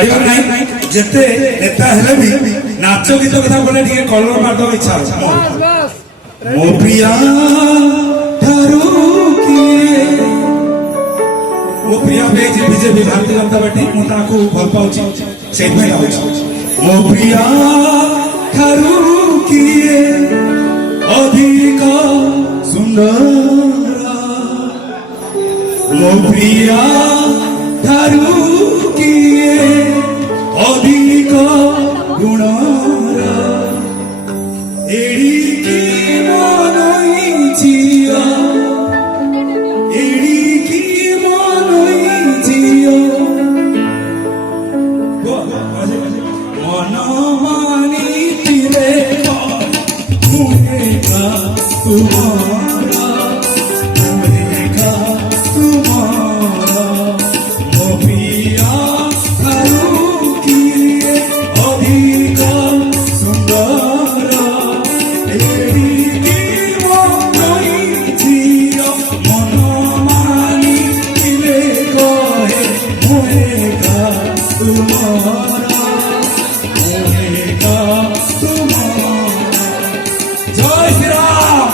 ଛାଡ଼ିବାର ନାହିଁ। ଯେତେ ନେତା ହେଲେ ବି ନାଚ ଗୀତ କଥା କହିଲେ ଟିକେ କଲର ମାରିଦେବା ଇଚ୍ଛା ହଉଛି। ମୋ ପ୍ରିୟା ଠାରୁ କିଏ, ମୋ ପ୍ରିୟା ହେଇଛି ବିଜେପି ଭାରତୀୟ ଜନତା ପାର୍ଟି, ମୁଁ ତାକୁ ଭଲ ପାଉଛି ସେଇଥିପାଇଁ ଗାଉଛି। ମୋ ପ୍ରିୟା ଠାରୁ କିଏ ଅଧିକ ସୁନ୍ଦର, ମୋ ପ୍ରିୟା ଠାରୁ କିଏ ଅଧିକ ଗୁଣର, ଏଡ଼ିକି ମନଇ ଝିଅ, ଏଡ଼ିକି ମନଇ ଝିଅ, ମନ ମାନିଥିଲେ ମୁଁ ଏକା ତୁମର, ମୁଁ ଏକା ତୁମର, ମୋ ପ୍ରିୟା ଠାରୁ କିଏ ଅଧିକ ସୁନ୍ଦର, ଏଡ଼ିକି ମନଇ ଝିଅ, ମନ ମାନିଥିଲେ କହେ ମୁଁ ଏକା ତୁମର, ମୁଁ ଏକା ତୁମର। জয় শ্রীরাম,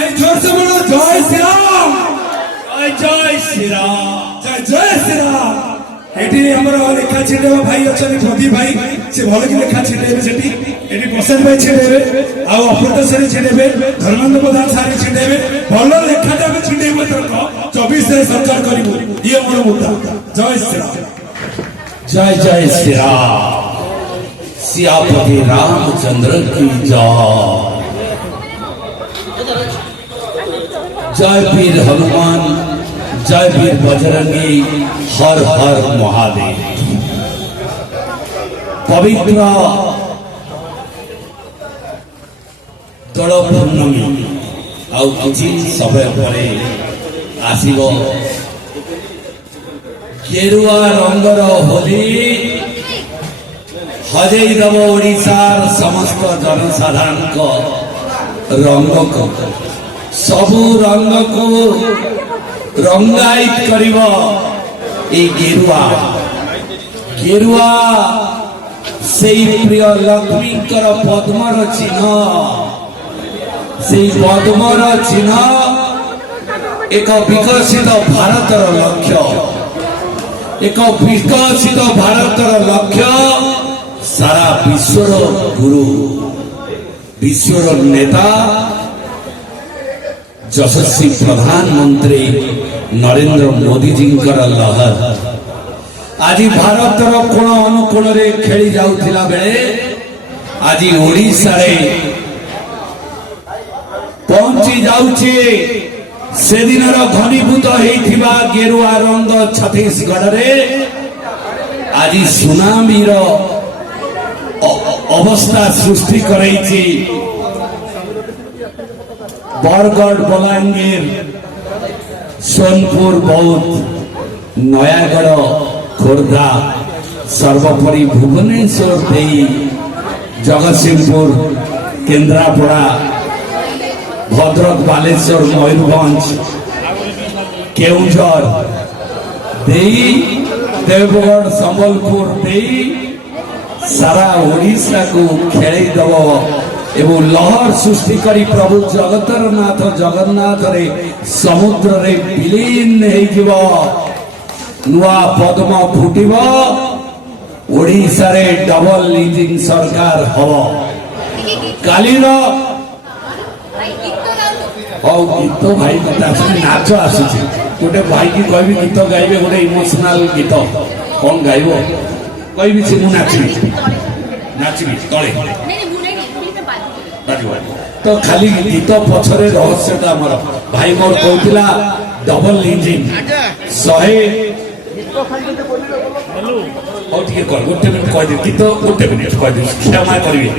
এই জোরসে বলো জয় শ্রীরাম, জয় শ্রীরাম, জয় জয় শ্রীরাম। এটি আমার লেখা ছিড়েবা ভাই অনেক প্রদীপ ভাই, সে ভালো কি লেখা ছিড়েবে সেটি, এটি প্রসাদ ভাই ছিড়েবে, ଆଉ ଅପୃତ ସାରେ ଛିଣ୍ଡେଇବେ, ଧର୍ମେନ୍ଦ୍ର ପ୍ରଧାନ ସାରେ ଛିଣ୍ଡେଇବେ, ଭଲ ଲେଖାଟା ଆମେ ଛିଣ୍ଡେଇବୁ। 24ରେ ସରକାର କରିବୁ, ଇଏ ମୋର ମୁଦ୍ଦା। ଜୟ ଶ୍ରୀରାମ, जय जय श्री राम, सियापति रामचंद्र की जय वीर हनुमान, जय वीर बजरंगी, हर हर महादेव। पवित्र दोल पूर्णमी आउ किछि समय परे आसिब गेरुआ रंगर होली, हजेई दब ओडिशार समस्त जनसाधारण रंग को, सबु रंग को रंगायित करिब ए गेरुआ। गेरुआ से प्रिय लक्ष्मीकर पद्मर चिन्ह, से पद्मर चिन्ह एक विकसित भारतर लक्ष्य, एक विकसित भारतर लक्ष्य, सारा विश्वर गुरु, विश्वर नेता यशस्वी प्रधानमंत्री नरेंद्र मोदी जी लहर आज भारतर कोण अनुकोण खेली जाउथिला बेले आज ओडिशा रे पहुंची जाउछि। से दिनर घनीभूत होइथिबा गेरुआ रंग छत्तीसगढ़ रे आज सुनामीर अवस्था सृष्टि करैछि। बरगढ़, बलांगीर, सोनपुर, बौद्ध, नयागढ़, खोर्धा, सर्वोपरि भुवनेश्वर देई जगतसिंहपुर, केन्द्रापड़ा, भद्रक, बालेश्वर, मयूरभंज, केउझर देई देवगढ़, संबलपुर देई सारा ओडिशा को खेल दब एवं लहर सृष्टि करी प्रभु जगतर नाथ जगन्नाथ रे समुद्र रे विलीन हो नुआ पद्म फुटिब। ओडिशा रे डबल इंजिन सरकार हम कालीर गीत भाई नाच आसुची गोटे भाई की कह गीत गाइबे गोटे इमोशनाल गीत कौन गाइब कह नाचबी नाचबी तले तो खाली गीत पछरे रहस्यटा आमर भाई मोर कहला डबल इंजिन 100 गोटे मिनट कह गीत गोटे मिनट कह क्षमा करेंगे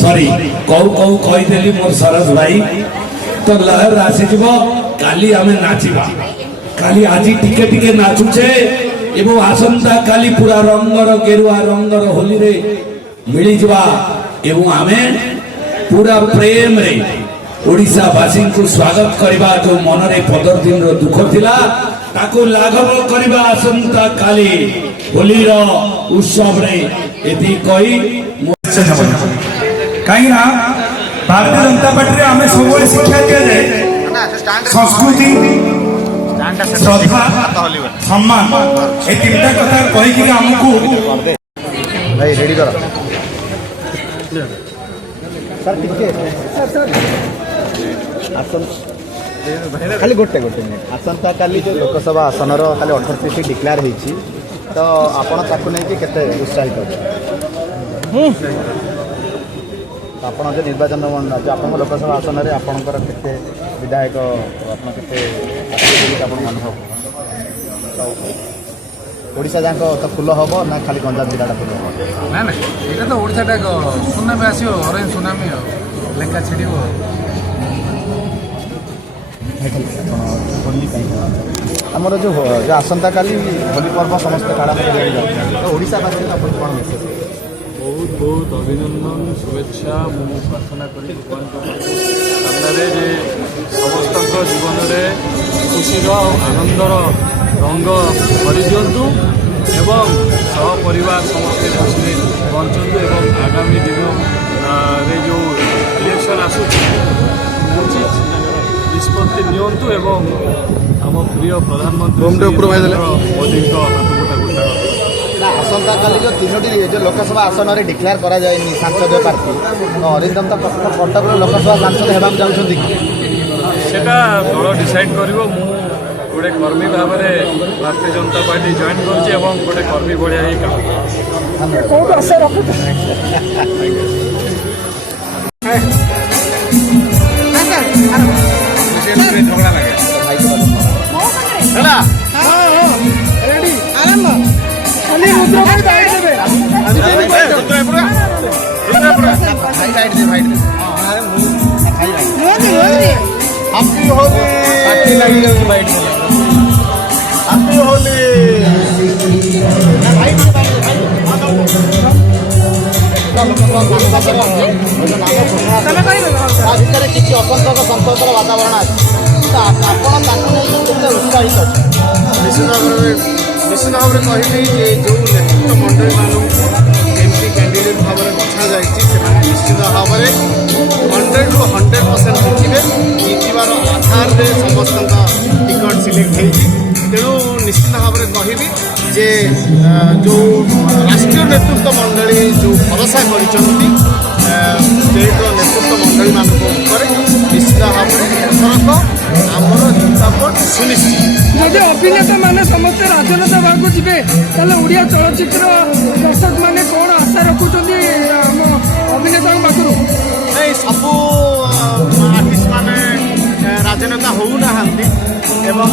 सॉरी कहू कहू कहीदेली मोर सरस भाई तो लहर आसीज काली आम नाचवा काली आज टिके टिके नाचुचे एवं आसंता काली पूरा रंगर गेरुआ रंगर होली रे मिली जवा एवं आमे पूरा प्रेम रे ओडिशावासी को स्वागत करने जो मन में 15 दिन दुख थिला ताकू लाघव करने आसंता काली होली उत्सव रे एति कही कहीं ना भारतीय जनता पार्टी आम सब शिक्षा दिया जाए संस्कृति श्रद्धा सम्मान ये तीनटा कथा कहीकि आमको भाई रेडी करो सर टिके आसन खाली गोटे गोटे मिनिट आसंता काली जो लोकसभा आसनर खाली 18 सीट डिक्लेयर होती तो आपण ताकू नहीं केते उत्साहित आपण जो निर्वाचन जो आप लोकसभा आसन में आपंकर केते विधायक आप अनुभव ओडिशा जाक तो फुल हम ना खाली गंजाम जिला फुल हम ना ना ये तो ओडिशाटा सुनामी आसो अरेंज सुनामी लेखा छिड़ आमर जो आसंता काली होली पर्व समस्त पालन तो ओडिशावासी कौन मेसेज बहुत बहुत अभिनंदन शुभेच्छा मु प्रार्थना करी सामने जे समस्त जीवन में खुशीर आनंदर रंग भरी दिंतु एवं सहपरिवार समस्ते खुशी बंचु एवं आगामी दिन जो इलेक्शन आसूची उचित निष्पत्ति नियंतु एवं आम प्रिय प्रधानमंत्री मोदी आसंता काली जो 3टी जो लोकसभा आसन में डिक्लेयर करा जाएनी सांसद प्रार्थी अरिंदम तो कटक लोकसभा सांसद होगा चाहते सेटा दल डिसाइड कर गोटे कर्मी भाव में भारतीय जनता पार्टी जॉइन कर गोटे कर्मी भाया ही काम झगड़ा लगे हैप्पी होली हैप्पी होली ଭିତରେ କିଛି ଅସନ୍ତୋଷ ସନ୍ତୋଷର ବାତାବରଣ ଅଛି ତ ଆପଣ ତାକୁ ନେଇ କେତେ ଉତ୍ସାହିତ ନିଶ୍ଚିତ ଭାବରେ କହିବି ଯେ ଯେଉଁ ନେତୃତ୍ୱ ମଣ୍ଡଳୀମାନଙ୍କୁ ଏମପି କ୍ୟାଣ୍ଡିଡେଟ୍ ଭାବରେ ବଛାଯାଇଛି ସେମାନେ ନିଶ୍ଚିତ ଭାବରେ 100ରୁ 100% ଜିତିବେ ଜିତିବାର ଆଧାରରେ ସମସ୍ତଙ୍କ ଟିକଟ ସିଲେକ୍ଟ ହେଇଛି ତେଣୁ ନିଶ୍ଚିତ ଭାବରେ କହିବି ଯେ ଯେଉଁ ରାଷ୍ଟ୍ରୀୟ ନେତୃତ୍ୱ ମଣ୍ଡଳୀ ଯେଉଁ ଭରସା କରିଛନ୍ତି ଷ୍ଟେଟ୍ର ନେତୃତ୍ୱ ମଣ୍ଡଳୀମାନଙ୍କ ଉପରେ ନିଶ୍ଚିତ ଭାବରେ ଏଥରକ ଆମର ଜିତାପଟ ସୁନିଶ୍ଚିତ যদি অভিନେতা মানে সমস্ত রাজনেতা ভাগ যাবে তাহলে ওড়িয়া চলচ্চিত্র দর্শক মানে কোণ আশা রাখুচ্ছেন আম অভিনেতা পাখু এই সবু আর্টিস্ট মানে রাজনেতা হও না এবং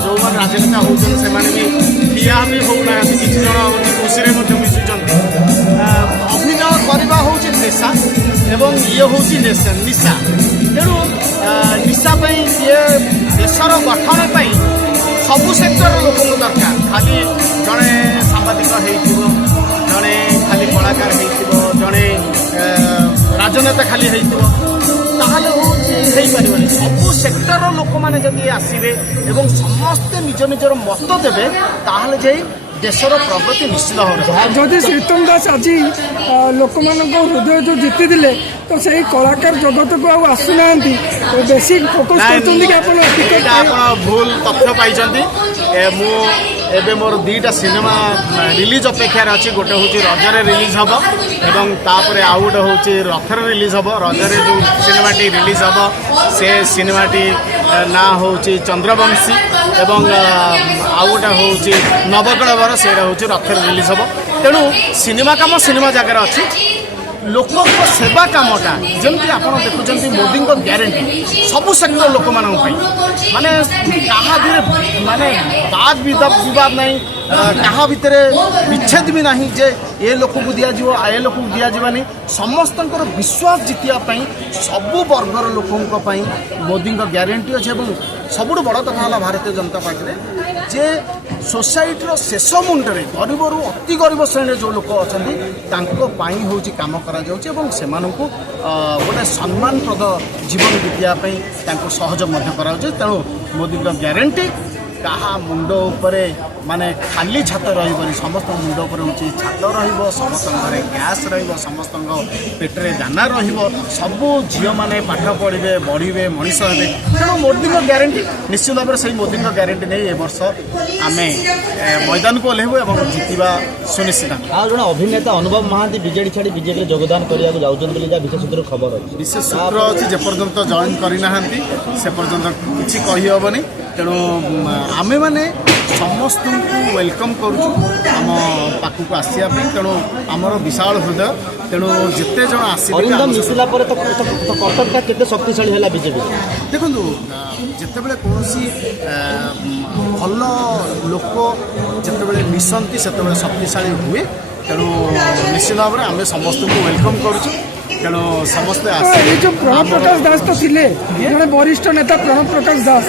যে রাজনেতা হচ্ছেন সে ঠিয়া বি হও না কিছু জন খুশিরে মিশুচ্ছেন অভিনয় করা হচ্ছে নেশা এবং ইয়ে হচ্ছে নিশা তেণু নিশা ইয়ে দেশর গঠন सबु सेक्टर लोक दरकार खाली जड़े सांबादिक जड़े खाली कलाकार जड़े राजनेता खाली सबु सेक्टर लोक मैंने जब आसवे और समस्ते निज निजर मत देवे ताहले जाई देशर प्रगति निश्चित भाव যদি শ্রীতম দাস আজি লোকମାନଙ୍କ হৃদয় जो জিতি দিলে তো সেই কলাকার জগতକୁ ଆଉ ଆସୁନାହାନ୍ତି ବେଶୀ ଫୋକସ୍ କରୁଛନ୍ତି କି ଆପଣ भूल तथ्य पाई मु एबे मोर 2टा सिनेमा रिलीज अपेक्षार अच्छी गोटे हूँ रजरे रिलीज हम एवं तापर आउ गोटे हूँ रथर रिलीज हम रजरे जो सिनेमाटी रिलीज हम से सिनेमाटी ना हूँ चंद्रवंशी एवं आउ गोटे हूँ नवकड़वर से हूँ रथर रिलीज हम तेणु सिनेमा काम सिनेमा जगार अच्छी लोक सेवा कामटा जमी आप देखुं मोदी ग्यारंटी सबू सेक्टर लोक माने माने बाद विवाद नहीं क्या भितर विच्छेद भी ना जे ए लोक को दिज्व ए लोक को दिजानी समस्त विश्वास जितियापाई सबू वर्गर लोकों मोदी ग्यारंटी अच्छे सबुठ बड़ कथा भारतीय जनता पार्टी जे सोसाइटीर शेष मुंडे गरीबरू अति गरीब श्रेणी जो लोक अच्छा हूँ कम कर गोटे सम्मानप्रद जीवन बीतवाई सहयोग तेणु मोदी ग्यारंटी कहा मुंड उपरे माने खाली छात रही समस्त मुंड उपर हूँ छात समस्त घरे गैस समस्त पेटे दाना सबू झील मैंने पाठ पढ़े बढ़े मनीष हे तेणु मोदी ग्यारंटी निश्चित भाव से मोदी ग्यारंटी नहीं ए वर्ष आम मैदान को ओह्लैबू और जितवा सुनिश्चित। आज जन अभिनेता अनुभव महांती बीजेडी छाड़ी बीजेपी योगदान करने विशेष सूत्र खबर अच्छी विशेष सूत्र अच्छी जेपर्यंत जॉइन करना से पर्यंत किसी कहीहबनी तेणु आमे माने समस्त को वेलकम करूँ आम पाखक आसिया तेणु आमर विशाल हृदय तेणु जिते जन मिसिला तो कर्तव्यता केते शक्तिशाली है बीजेपी देखु जिते कौन भल लोक जिते मिशंती से शक्तिशाली हुए तेणु निश्चित भाव में आम समस्त को वेलकम करूँ तेणु समस्ते ये जो प्रणव प्रकाश दास तो थिले जड़े वरिष्ठ नेता प्रणव प्रकाश दास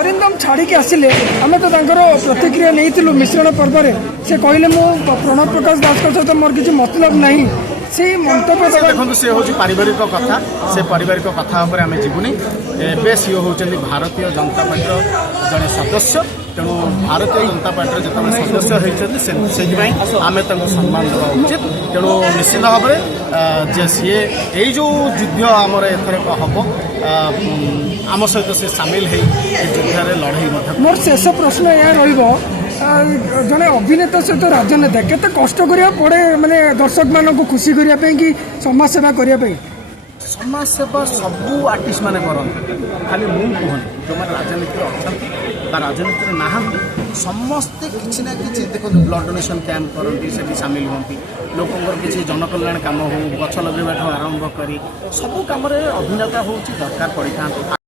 अरिंदम छाड़िकी आसिले आम तो प्रतिक्रिया नहीं मिश्रण पर्व से कहले मु प्रणव प्रकाश दास सहित मोर किसी मतलब नहीं से मंतव्य देखो सी हूँ पारिवारिक कथा से पारिवारिक कथा आम जीवनी एवं सी हूँ भारतीय जनता पार्टी जड़े सदस्य तेणु भारतीय जनता पार्टी जो सदस्य होती आम सम्मान देवा उचित तेणु निश्चित भाव में जे सी यही जो युद्ध आमर एथरक हम आम सहित से सामिल हो युद्ध लड़े मोर शेष प्रश्न यह रही जड़े अभिनेता सहित राजनेता केते कष्ट करिया पड़े माने दर्शक मानक खुशी करने कि समाज सेवा करने समाज सेवा सबू आर्टिस्ट मैंने करते खाली मुझे कहनी जो मैंने राजनीति अच्छा राजनीति ना समस्ते किसी ना कि देखो ब्लड डोनेशन कैंप करती से सामिल होती लोकंर किसी जनकल्याण कम हो गछ लगे आरंभ कर सबू कम अभिनेता हूँ दरकार पड़ी था।